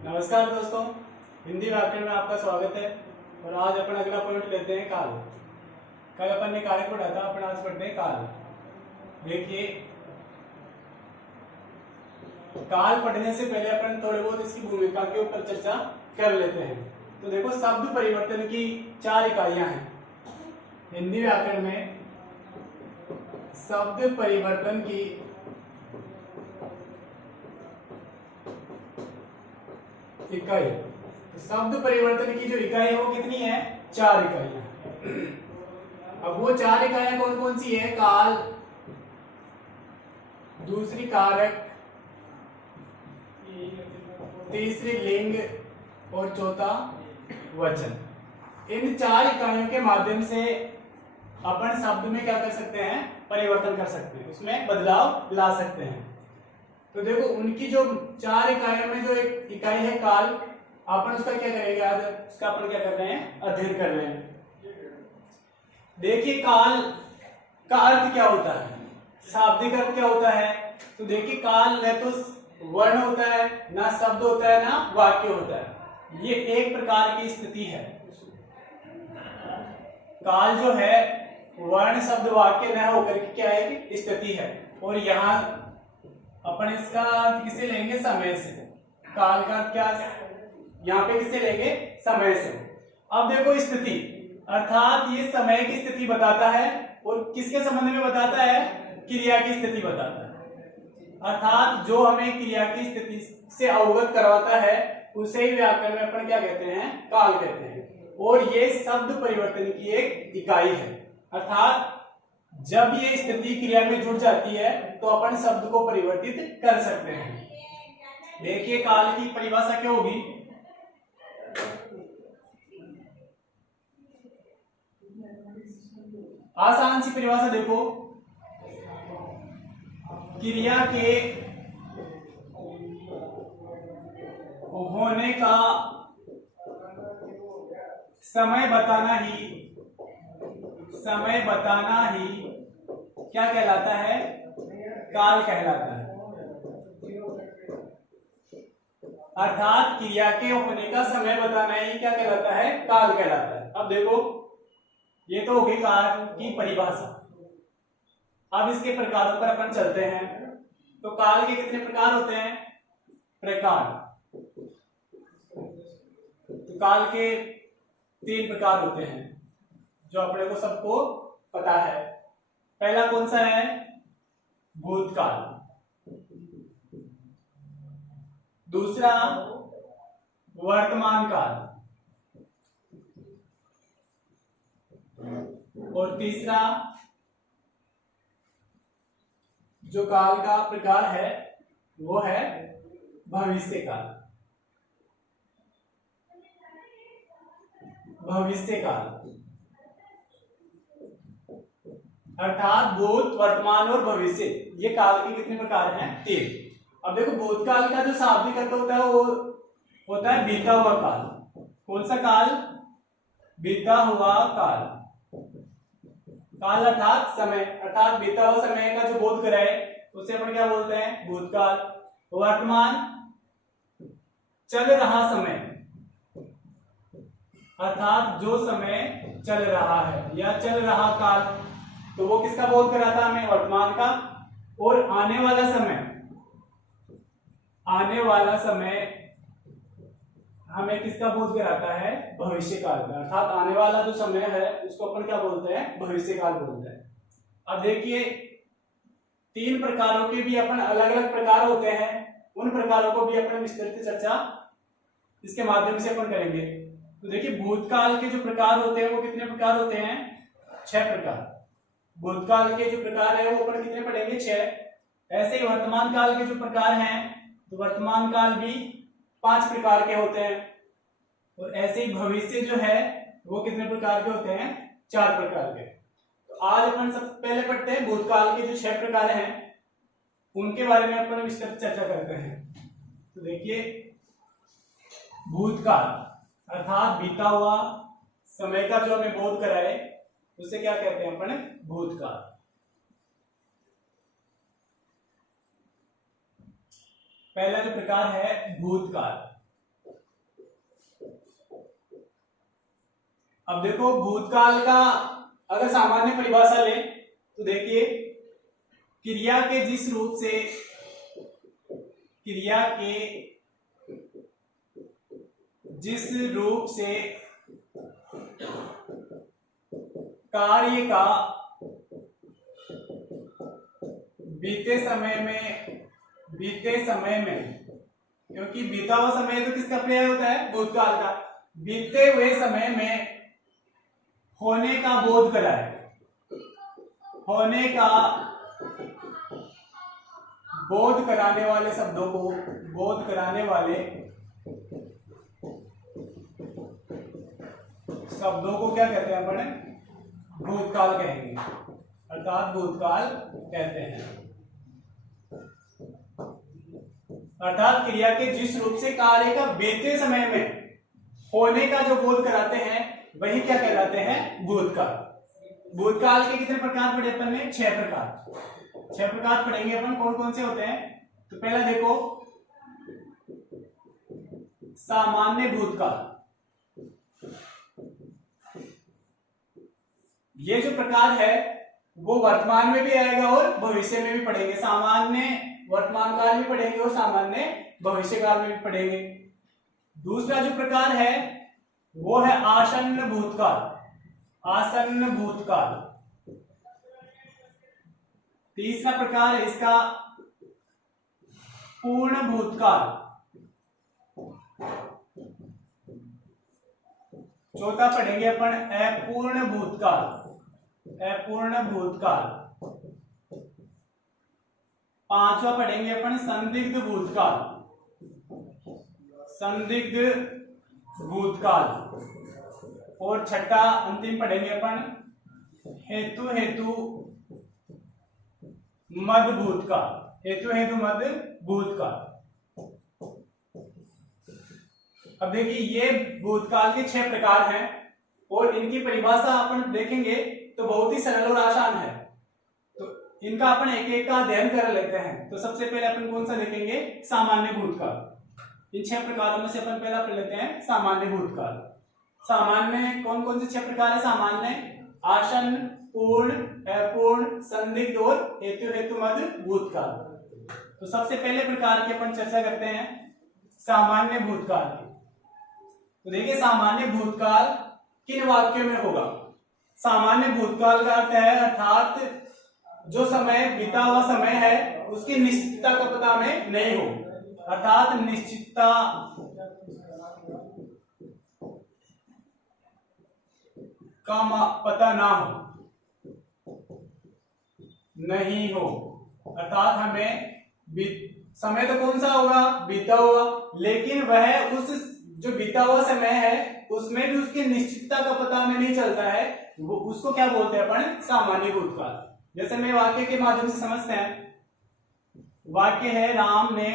नमस्कार दोस्तों, हिंदी व्याकरण में आपका स्वागत है। और आज अपन अगला पॉइंट लेते हैं काल। कल अपन ने कारक पढ़ा था, अपन आज पढ़ते हैं काल। देखिए, काल पढ़ने से पहले अपन थोड़े बहुत इसकी भूमिका के ऊपर चर्चा कर लेते हैं। तो देखो, शब्द परिवर्तन की 4 इकाइयां हैं हिंदी व्याकरण में। शब्द परिवर्तन की इकाई, शब्द परिवर्तन की जो इकाई है वो कितनी है? 4 इकाइयां। अब वो 4 इकाइयां कौन कौन सी है? काल, दूसरी कारक, तीसरी लिंग और चौथा वचन। इन 4 इकाइयों के माध्यम से अपन शब्द में क्या कर सकते हैं? परिवर्तन कर सकते हैं, उसमें बदलाव ला सकते हैं। तो देखो, उनकी जो 4 इकाइयों में जो एक इकाई है काल, अपन उसका क्या करेंगे आज? उसका अपन क्या कर रहे हैं? अध्ययन कर रहे हैं। देखिए, काल का अर्थ क्या होता है, शाब्दिक अर्थ क्या होता है? तो देखिए, काल न तो वर्ण होता है, ना शब्द होता है, ना वाक्य होता है। ये एक प्रकार की स्थिति है। काल जो है वर्ण शब्द वाक्य न होकर के क्या है कि स्थिति है। और यहाँ अपन इसका किसे लेंगे? समय से। काल का क्या यहाँ पे किसे लेंगे? समय से। अब देखो, स्थिति अर्थात ये समय की स्थिति बताता है। और किसके संबंध में बताता है? क्रिया की स्थिति बताता है। अर्थात जो हमें क्रिया की स्थिति से अवगत करवाता है उसे ही व्याकरण में अपन क्या कहते हैं? काल कहते हैं। और ये शब्द परिवर्तन की एक इकाई है। अर्थात जब ये स्थिति क्रिया में जुड़ जाती है तो अपन शब्द को परिवर्तित कर सकते हैं। देखिए, काल की परिभाषा क्या होगी? आसान सी परिभाषा देखो, क्रिया के होने का समय बताना ही क्या कहलाता है? काल कहलाता है। अर्थात क्रिया के होने का समय बताना ही क्या कहलाता है? काल कहलाता है। अब देखो, ये तो हो गई काल की परिभाषा। अब इसके प्रकारों पर अपन चलते हैं। तो काल के कितने प्रकार होते हैं? प्रकार। तो काल के 3 प्रकार होते हैं जो अपने को सबको पता है। पहला कौन सा है? भूतकाल। दूसरा वर्तमान काल। और तीसरा जो काल का प्रकार है वो है भविष्य काल। भविष्य काल अर्थात भूत, वर्तमान और भविष्य, ये काल के कितने प्रकार हैं? 3। अब देखो, भूतकाल का जो शाब्दिक अर्थ होता है वो होता है बीता हुआ काल। कौन सा काल? बीता हुआ काल। काल अर्थात समय, अर्थात बीता हुआ समय का जो बोध कराए उसे अपन क्या बोलते हैं? भूतकाल। वर्तमान चल रहा समय, अर्थात जो समय चल रहा है या चल रहा काल, तो वो किसका बोध कराता है? हमें वर्तमान का। और आने वाला समय हमें किसका बोध कराता है? भविष्य काल का। अर्थात आने वाला जो समय है उसको अपन क्या बोलते हैं? भविष्य काल बोलते हैं। अब देखिए, 3 प्रकारों के भी अपन अलग अलग प्रकार होते हैं। उन प्रकारों को भी अपन विस्तृत चर्चा इसके माध्यम से अपन करेंगे। तो देखिए, भूतकाल के जो प्रकार होते हैं वो कितने प्रकार होते हैं? 6 प्रकार। भूतकाल के जो प्रकार है वो अपन कितने पढ़ेंगे? 6। ऐसे ही वर्तमान काल के जो प्रकार हैं, तो वर्तमान काल भी 5 प्रकार के होते हैं। और ऐसे ही भविष्य जो है वो कितने प्रकार के होते हैं? 4 प्रकार के। तो आज अपन सबसे पहले पढ़ते हैं भूतकाल के जो 6 प्रकार हैं, उनके बारे में अपन विस्तृत चर्चा करते हैं। तो देखिए, भूतकाल अर्थात बीता हुआ समय का जो हमें बोध कराए उसे क्या कहते हैं अपन? भूतकाल। पहला जो प्रकार है भूतकाल, अब देखो भूतकाल का अगर सामान्य परिभाषा ले तो देखिए क्रिया के जिस रूप से कार्य का बीते समय में, क्योंकि बीता हुआ समय तो किसका पर्याय होता है? भूतकाल का। बीते हुए समय में होने का बोध कराए, होने का बोध कराने वाले शब्दों को, बोध कराने वाले शब्दों को क्या कहते हैं अपन? भूतकाल कहेंगे, अर्थात भूतकाल कहते हैं। अर्थात क्रिया के जिस रूप से कार्य का बीते समय में होने का जो बोध कराते हैं वही क्या कहलाते हैं? भूतकाल। भूतकाल के कितने प्रकार पढ़े अपन ने? 6 प्रकार। 6 प्रकार पढ़ेंगे अपन। कौन कौन से होते हैं? तो पहला देखो सामान्य भूतकाल। ये जो प्रकार है वो वर्तमान में भी आएगा और भविष्य में भी पढ़ेंगे। सामान्य वर्तमान काल में पढ़ेंगे और सामान्य भविष्य काल में भी पढ़ेंगे। दूसरा जो प्रकार है वो है आसन्न भूतकाल। आसन्न भूतकाल। तीसरा प्रकार है इसका पूर्ण भूतकाल। चौथा पढ़ेंगे अपन अपूर्ण भूतकाल। अपूर्ण भूतकाल। पांचवा पढ़ेंगे अपन संदिग्ध भूतकाल। संदिग्ध भूतकाल। और छठा अंतिम पढ़ेंगे अपन हेतु मद भूतकाल। हेतु मद भूतकाल। अब देखिए ये भूतकाल के 6 प्रकार हैं और इनकी परिभाषा अपन देखेंगे तो बहुत ही सरल और आसान है। तो इनका अपन एक एक का अध्ययन कर लेते हैं। तो सबसे पहले अपन कौन सा देखेंगे? सामान्य भूतकाल। इन 6 प्रकारों में से अपन पहला पढ़ लेते हैं सामान्य भूतकाल। सामान्य कौन कौन से 6 प्रकार है? सामान्य, आसन्न, पूर्ण, अपूर्ण, संदिग्ध और हेतु मद भूतकाल। तो सबसे पहले प्रकार की अपन चर्चा करते हैं सामान्य भूतकाल की। तो देखिए सामान्य भूतकाल किन वाक्यों में होगा? सामान्य भूतकाल का अर्थ है अर्थात जो समय बीता हुआ समय है उसकी निश्चितता का पता हमें नहीं हो, अर्थात निश्चितता का पता ना हो, नहीं हो। अर्थात हमें समय तो कौन सा होगा? बीता हुआ, लेकिन वह उस जो बीता हुआ समय है उसमें भी उसकी निश्चितता का पता हमें नहीं चलता है, वो उसको क्या बोलते हैं अपन? सामान्य भूतकाल। जैसे मैं वाक्य के माध्यम से समझते हैं। वाक्य है राम ने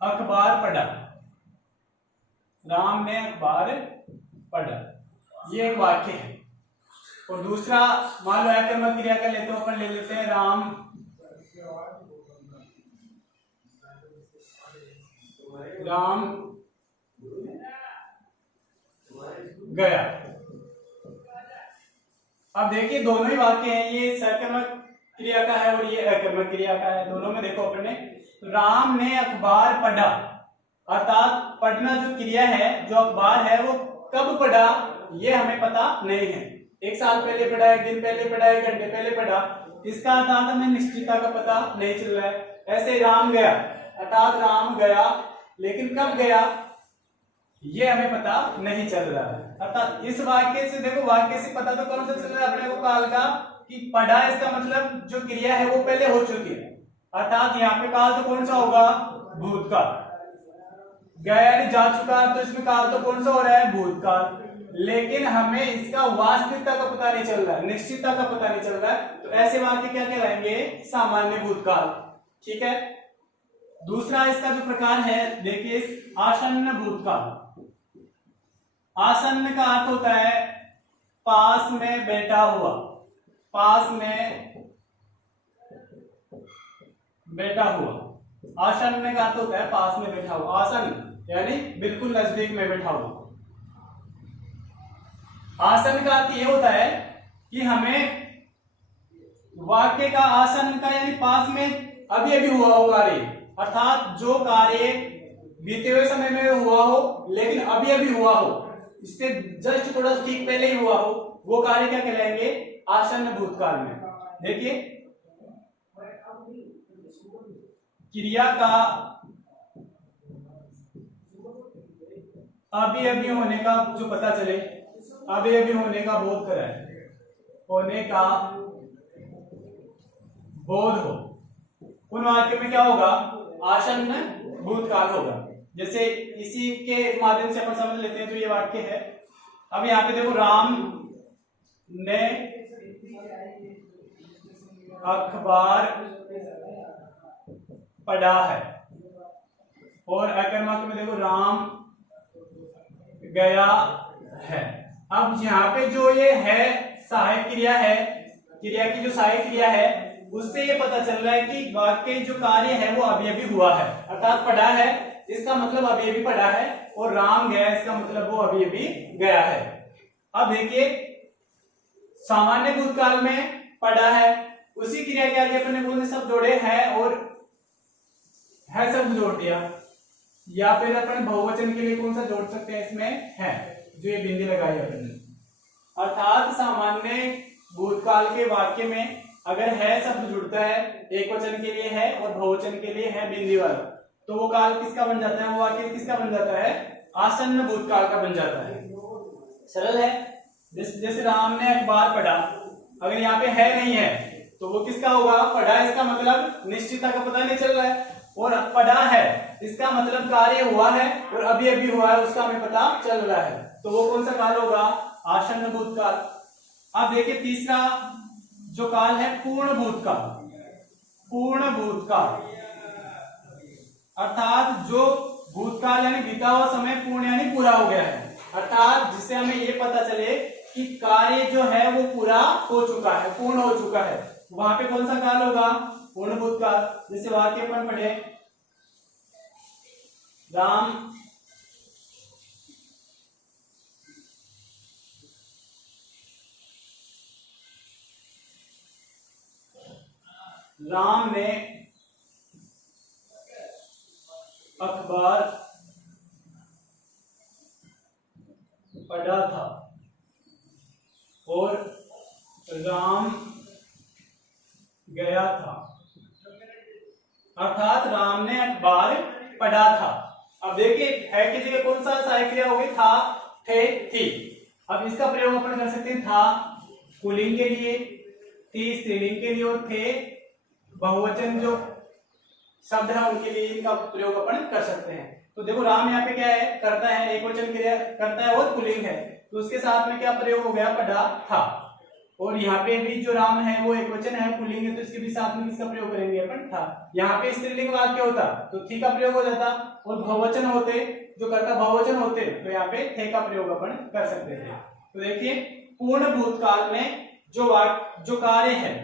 अखबार पढ़ा। राम ने अखबार पढ़ा, ये एक वाक्य है। और दूसरा मान लो कर्मक क्रिया का लेते हो अपन, ले लेते हैं राम गया। अब देखिए दोनों ही वाक्य हैं, ये सकर्मक क्रिया का है और ये अकर्मक क्रिया का है। दोनों में देखो अपन ने राम ने अखबार पढ़ा, अर्थात पढ़ना जो क्रिया है, जो अखबार है, वो कब पढ़ा ये हमें पता नहीं है। 1 साल पहले पढ़ा, 1 दिन पहले पढ़ा, 1 घंटे पहले पढ़ा, इसका अर्थात हमें निश्चितता का पता नहीं चल रहा है। ऐसे राम गया, अर्थात राम गया, लेकिन कब गया ये हमें पता नहीं चल रहा है। अर्थात इस वाक्य से देखो, वाक्य से पता तो कौन सा चल रहा है अपने को काल का, कि पढ़ा इसका मतलब जो क्रिया है वो पहले हो चुकी है, अर्थात यहाँ पे काल तो कौन सा होगा? भूतकाल। गया जा चुका तो इसमें काल तो कौन सा हो रहा है? भूतकाल। लेकिन हमें इसका वास्तविकता का पता नहीं चल रहा है, निश्चितता का पता नहीं चल रहा है, तो ऐसे वाक्य क्या कहलाएंगे? सामान्य भूतकाल। ठीक है। दूसरा इसका जो प्रकार है देखिए आसन्न भूतकाल। आसन्न का अर्थ होता है पास में बैठा हुआ, पास में बैठा हुआ। आसन्न का अर्थ होता है पास में बैठा हुआ, आसन यानी बिल्कुल नजदीक में बैठा हुआ। आसन का अर्थ यह होता है कि हमें वाक्य का आसन का यानी पास में अभी अभी हुआ हो कार्य, अर्थात जो कार्य बीते हुए समय में हुआ हो लेकिन अभी अभी हुआ हो, इससे जस्ट थोड़ा ठीक पहले ही हुआ हो, वो कार्य क्या कहलाएंगे? आसन्न भूतकाल में। देखिए क्रिया का अभी अभी होने का जो पता चले, अभी अभी होने का बोध कराए, होने का बोध हो, उन वाक्य में क्या होगा? आसन्न भूतकाल होगा। जैसे इसी के माध्यम से अपन समझ लेते हैं। जो ये वाक्य है, अब यहाँ पे देखो, राम ने अखबार पढ़ा है, और अकर्मक में देखो राम गया है। अब यहाँ पे जो ये है सहायक क्रिया है, क्रिया की जो सहायक क्रिया है, उससे ये पता चल रहा है कि वाक्य जो कार्य है वो अभी अभी हुआ है, अर्थात पढ़ा है इसका मतलब अभी अभी पढ़ा है, और राम गया इसका मतलब वो अभी अभी गया है। अब देखिए सामान्य भूतकाल में पढ़ा है, उसी क्रिया के आगे अपन ने कौन से शब्द जोड़े? है और है शब्द जोड़ दिया, या फिर अपन बहुवचन के लिए कौन सा जोड़ सकते हैं? इसमें है, जो ये बिंदी लगाई अपन ने। अर्थात सामान्य भूतकाल के वाक्य में अगर है शब्द जुड़ता है, एक वचन के लिए है और बहुवचन के लिए है बिंदी वाला, तो वो काल किसका बन जाता है? वो वाक्य किसका बन जाता है? आसन्न भूतकाल का बन जाता है। सरल है। जैसे राम ने अखबार पढ़ा, अगर यहाँ पे है नहीं है तो वो किसका होगा? पढ़ा, इसका मतलब निश्चितता का पता नहीं चल रहा है, और पढ़ा है इसका मतलब कार्य हुआ है और अभी अभी हुआ है, उसका हमें पता चल रहा है, तो वो कौन सा काल होगा? आसन्न भूतकाल। अब देखिए तीसरा जो काल है पूर्ण भूतकाल। पूर्ण भूतकाल अर्थात जो भूतकाल यानी बीता हुआ समय पूर्ण यानी पूरा हो गया है, अर्थात जिससे हमें ये पता चले कि कार्य जो है वो पूरा हो चुका है, पूर्ण हो चुका है, वहां पे कौन सा काल होगा? पूर्ण भूतकाल। जैसे वाक्य अपन पढ़े, राम ने अखबार पढ़ा था और राम गया था, अर्थात राम ने अखबार पढ़ा था। अब देखिए है की जगह कौन सा सहायक क्रिया होगी? था, थे, थी। अब इसका प्रयोग अपन कर सकते हैं था पुल्लिंग के लिए, थी स्त्रीलिंग के लिए, और थे बहुवचन जो शब्द है उनके लिए इनका प्रयोग अपन कर सकते हैं। तो देखो राम यहाँ पे क्या है? करता है, एक वचन क्रिया करता है और पुल्लिंग है, तो उसके साथ में क्या प्रयोग हो गया? पढ़ा था। और यहाँ पे भी जो राम है वो एक वचन है, पुल्लिंग है, तो इसके भी साथ में किसका प्रयोग करेंगे अपन? था। यहाँ पे स्त्रीलिंग वाक्य होता तो थी का प्रयोग हो जाता, और बहुवचन होते जो करता बहुवचन होते तो यहाँ पे थे का प्रयोग अपन कर सकते थे। तो देखिए पूर्ण भूतकाल में जो कार्य है,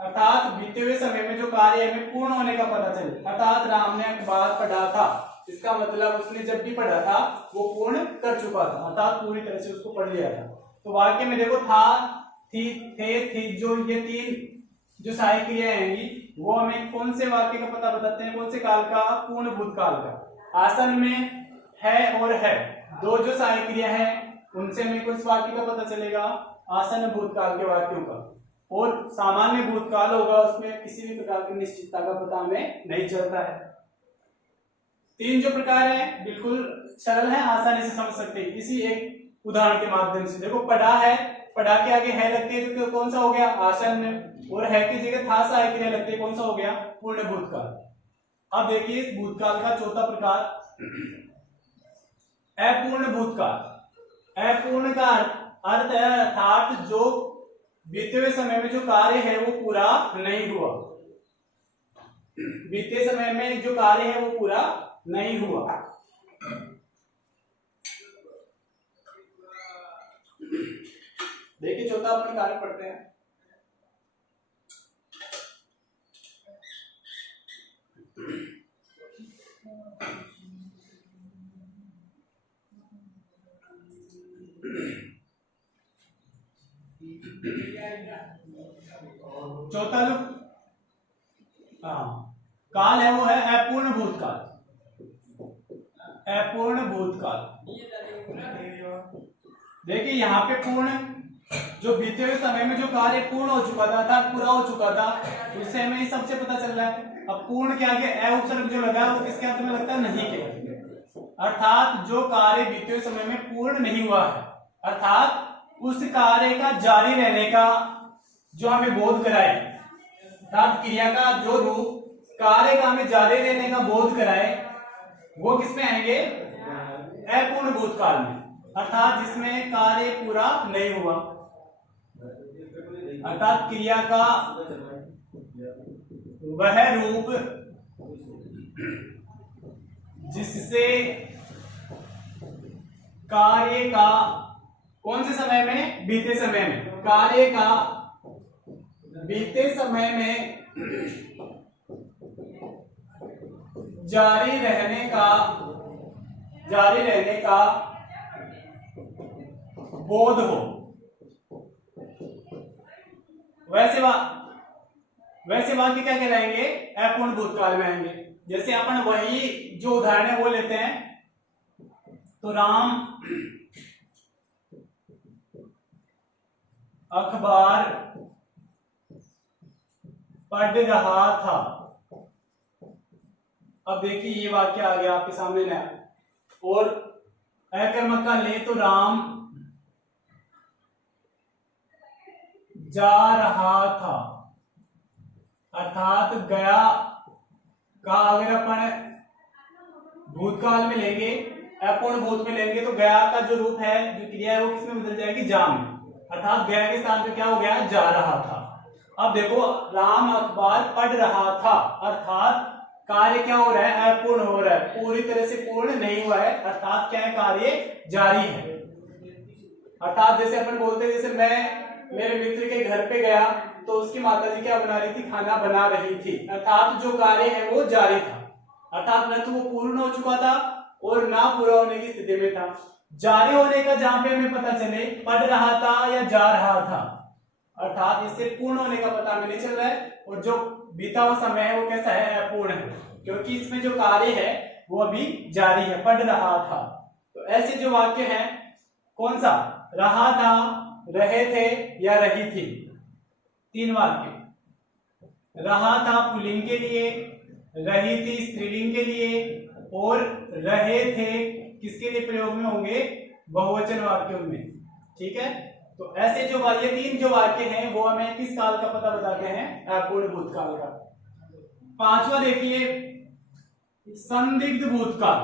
अर्थात बीते हुए समय में जो कार्य हमें पूर्ण होने का पता चले, अर्थात राम ने अखबार पढ़ा था, इसका मतलब उसने जब भी पढ़ा था वो पूर्ण कर चुका था, अर्थात पूरी तरह से उसको पढ़ लिया था। तो वाक्य में देखो था, थी, थे, थी, जो ये तीन जो सहायक क्रियाएं आएंगी वो हमें कौन से वाक्य का पता बताते हैं? कौन से काल का? पूर्ण भूतकाल का। आसन में है और है, दो जो सहायक क्रिया है उनसे हमें कुछ वाक्य का पता चलेगा? आसन्न भूतकाल के वाक्यों का। और सामान्य भूतकाल होगा, उसमें किसी भी प्रकार की निश्चितता का पता हमें नहीं चलता है। तीन जो प्रकार हैं बिल्कुल सरल है, आसानी से समझ सकते हैं इसी एक उदाहरण के माध्यम से। देखो पढ़ा है, पढ़ा के आगे है लगती है तो कौन सा हो गया? आसन्न, और है की जगह था सहायक क्रिया लगती है, कौन सा हो गया? पूर्ण भूतकाल। अब देखिए इस भूतकाल का चौथा प्रकार अपूर्ण भूतकाल। अपूर्ण का अर्थ है अर्थात जो बीते हुए समय में जो कार्य है वो पूरा नहीं हुआ, बीते समय में जो कार्य है वो पूरा नहीं हुआ। देखिए चौथा अपन कार्य पढ़ते हैं। चौथा जो काल है वो है अपूर्ण भूतकाल। अपूर्ण भूतकाल, देखिए यहाँ पे पूर्ण जो बीते हुए समय में जो कार्य पूर्ण हो चुका था अर्थात पूरा हो चुका था, उससे हमें ये सबसे पता चल रहा है। अब पूर्ण के आगे अ उपसर्ग जो लगा है वो किसके अर्थ में लगता है? नहीं के अर्थ में। अर्थात जो कार्य बीते हुए समय में पूर्ण नहीं हुआ है, अर्थात उस कार्य का जारी रहने का जो हमें बोध कराए, अर्थात क्रिया का जो रूप कार्य का हमें जारी रहने का बोध कराए, वो किसमें आएंगे? अपूर्ण भूतकाल में, अर्थात जिसमें कार्य पूरा नहीं हुआ, अर्थात क्रिया का वह रूप जिससे कार्य का कौन से समय में? बीते समय में। कार्य का बीते समय में जारी रहने का बोध हो, वैसे वाक्य क्या कहलाएंगे? अपूर्ण भूतकाल में आएंगे। जैसे अपन वही जो उदाहरण है वो लेते हैं, तो राम अखबार पढ़ रहा था। अब देखिए ये वाक्य आ गया आपके सामने नया, और अकर्मक का ले तो राम जा रहा था, अर्थात गया का अगर अपन भूतकाल में लेंगे, अपूर्ण भूत में लेंगे, तो गया का जो रूप है, जो क्रिया है, वो किसमें बदल जाएगी? जा में, अर्थात गया के स्थान पे क्या हो गया? जा रहा था। अब देखो राम अखबार पढ़ रहा था, अर्थात कार्य क्या हो रहा है? अपूर्ण हो रहा है, पूरी तरह से पूर्ण नहीं हुआ है, अर्थात क्या है? कार्य जारी है। अर्थात जैसे अपन बोलते हैं, जैसे मैं मेरे मित्र के घर पे गया तो उसकी माताजी क्या बना रही थी? खाना बना रही थी, अर्थात जो कार्य है वो जारी था, अर्थात न तो वो पूर्ण हो चुका था और ना पूरा होने की स्थिति में था। जारी होने का जहां पे हमें पता चले, पढ़ रहा था या जा रहा था, अर्थात इससे पूर्ण होने का पता हमें नहीं चल रहा है, और जो बीता हुआ समय है वो कैसा है? अपूर्ण है, क्योंकि इसमें जो कार्य है वो अभी जारी है, पढ़ रहा था। तो ऐसे जो वाक्य हैं, कौन सा? रहा था, रहे थे या रही थी, तीन वाक्य। रहा था पुल्लिंग के लिए, रही थी स्त्रीलिंग के लिए, और रहे थे किसके लिए प्रयोग में होंगे? बहुवचन वाक्यों में। ठीक है, तो ऐसे जो वाक्य, तीन जो वाक्य हैं, वो हमें किस काल का पता बताते हैं? अपूर्ण भूतकाल का। पांचवा देखिए, संदिग्ध भूतकाल।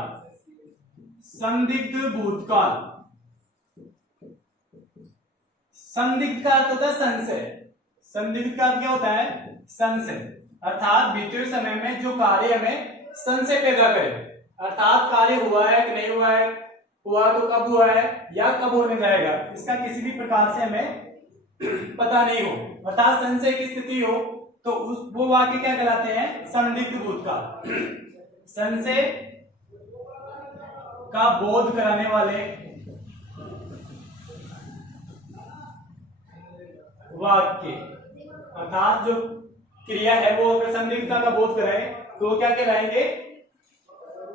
संदिग्ध भूतकाल, संदिग्ध का अर्थ होता है संशय। संदिग्ध का अर्थ क्या होता है? संशय, अर्थात बीते हुए समय में जो कार्य हमें संशय पैदा करे, अर्थात कार्य हुआ है कि नहीं हुआ है, हुआ तो कब हुआ है या कब होने जाएगा, इसका किसी भी प्रकार से हमें पता नहीं हो, अर्थात संशय की स्थिति हो, तो वो वाक्य क्या कहलाते हैं? संदिग्ध भूतकाल। संशय का बोध कराने वाले वाक्य, अर्थात जो क्रिया है वो अगर संदिग्धता का बोध कराए तो वो क्या कहलाएंगे?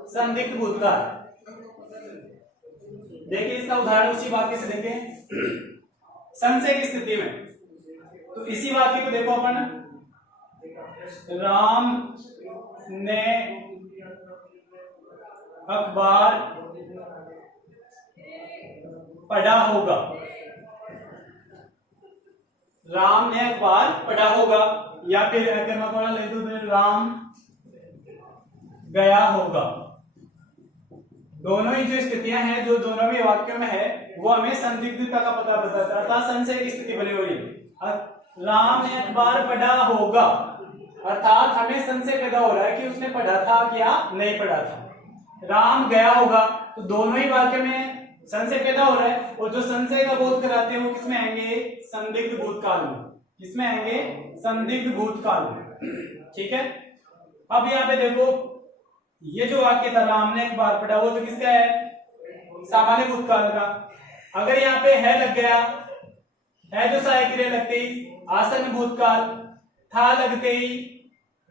संदिग्ध भूतकाल। देखिए इसका उदाहरण उसी वाक्य से देखें, संशय की स्थिति में, तो इसी वाक्य को देखो अपन, राम ने अखबार पढ़ा होगा। राम ने अखबार पढ़ा होगा, या फिर ले दो, राम गया होगा। दोनों ही जो स्थितियां हैं, जो दोनों में वाक्यों में है, वो हमें संदिग्धता का पता बताता है, अर्थात संशय की स्थिति बनी हुई है। राम ने अखबार पढ़ा होगा, अर्थात हमें संशय पैदा हो रहा है कि उसने पढ़ा था या नहीं पढ़ा था। राम गया होगा, तो दोनों ही वाक्य में संशय पैदा हो रहा है, और जो संशय का बोध कराते हैं वो किसमें आएंगे? संदिग्ध भूतकाल में। किसमें आएंगे? संदिग्ध भूतकाल में। ठीक है, अब यहाँ पे देखो, ये जो वाक्य था, राम ने अखबार पढ़ा, वो तो किसका है? सामान्य भूतकाल का। अगर यहाँ पे है लग गया, है जो सहायक क्रिया लगते ही आसन्न भूतकाल, था लगते ही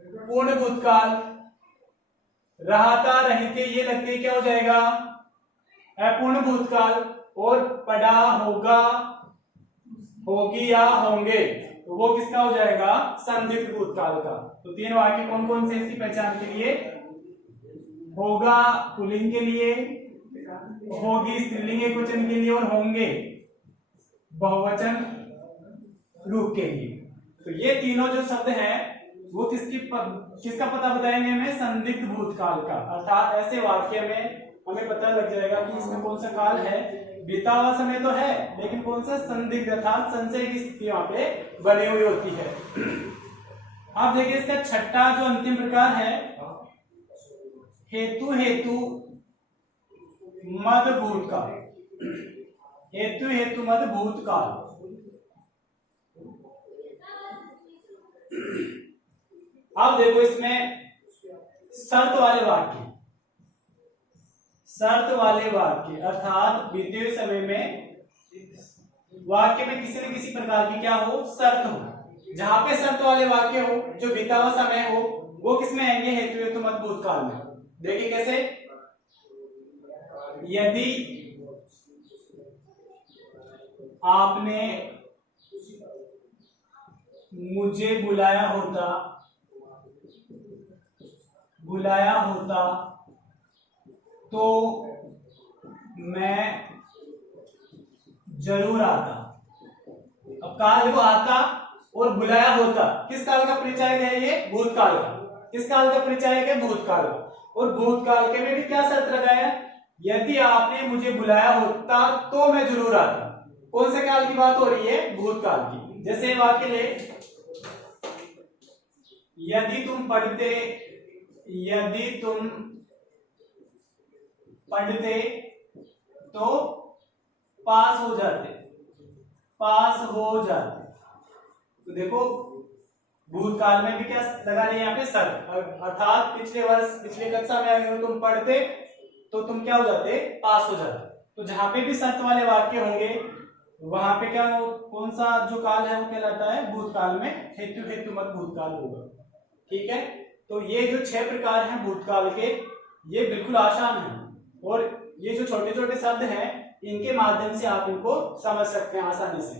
पूर्ण भूतकाल, रहा था रहते ये लगते ही क्या हो जाएगा अपूर्ण भूतकाल, और पढ़ा होगा होगी या होंगे तो वो किसका हो जाएगा संदिग्ध भूतकाल का। तो 3 वाक्य कौन कौन से इसकी पहचान के लिए, होगा पुल्लिंग के लिए, होगी स्त्रीलिंग एकवचन के लिए, और होंगे बहुवचन रूप के लिए। तो ये तीनों जो शब्द हैं वो किसका पता बताएंगे हमें, संदिग्ध भूतकाल का। अर्थात ऐसे वाक्य में हमें पता लग जाएगा कि इसमें कौन सा काल है, बीता हुआ समय तो है लेकिन कौन सा संदिग्ध अर्थात संशय की स्थिति वहां पे बनी हुई होती है। अब देखिए इसका छठा जो अंतिम प्रकार है, हेतु हेतु मद भूतकाल। हेतु हेतु मद भूतकाल। अब देखो इसमें शर्त वाले वाक्य, शर्त वाले वाक्य अर्थात बीते हुए समय में वाक्य में किसी न किसी प्रकार की क्या हो, शर्त हो। जहां पे शर्त वाले वाक्य हो, जो बीता हुआ समय हो, वो किस में आएंगे, हेतु हेतु मद भूतकाल में। देखिए कैसे, यदि आपने मुझे बुलाया होता तो मैं जरूर आता। अब काल देखो, आता और बुलाया होता, किस काल का परिचायक है, ये भूतकाल का। किस काल का परिचायक है, भूतकाल का। और भूतकाल के में भी क्या शर्त लगाया, यदि आपने मुझे बुलाया होता तो मैं जरूर आता। कौन से काल की बात हो रही है, भूतकाल की। जैसे वाक्य ले, यदि तुम पढ़ते तो पास हो जाते। तो देखो भूतकाल में भी क्या लगा लिया यहाँ पे शर्त, अर्थात पिछले वर्ष पिछले कक्षा में अगर तुम पढ़ते तो तुम क्या हो जाते, पास हो जाते। तो जहां पे भी शर्त वाले वाक्य होंगे वहां पे क्या हो, कौन सा जो काल है वो कहलाता है भूतकाल में हेतु हेतु मत भूतकाल होगा। ठीक है, तो ये जो 6 प्रकार हैं भूतकाल के, ये बिल्कुल आसान है और ये जो छोटे छोटे शब्द हैं इनके माध्यम से आप इनको समझ सकते हैं आसानी से।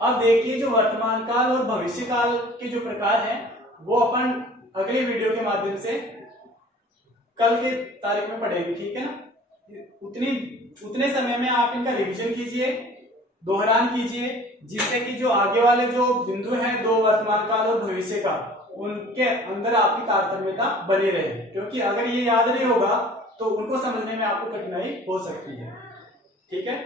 अब देखिए जो वर्तमान काल और भविष्य काल के जो प्रकार हैं वो अपन अगले वीडियो के माध्यम से कल के तारीख में पढ़ेंगे। ठीक है ना, उतने समय में आप इनका रिवीजन कीजिए, दोहरान कीजिए, जिससे कि जो आगे वाले जो बिंदु हैं दो वर्तमान काल और भविष्य काल, उनके अंदर आपकी तारतम्यता बनी रहे। क्योंकि अगर ये याद नहीं होगा तो उनको समझने में आपको कठिनाई हो सकती है। ठीक है।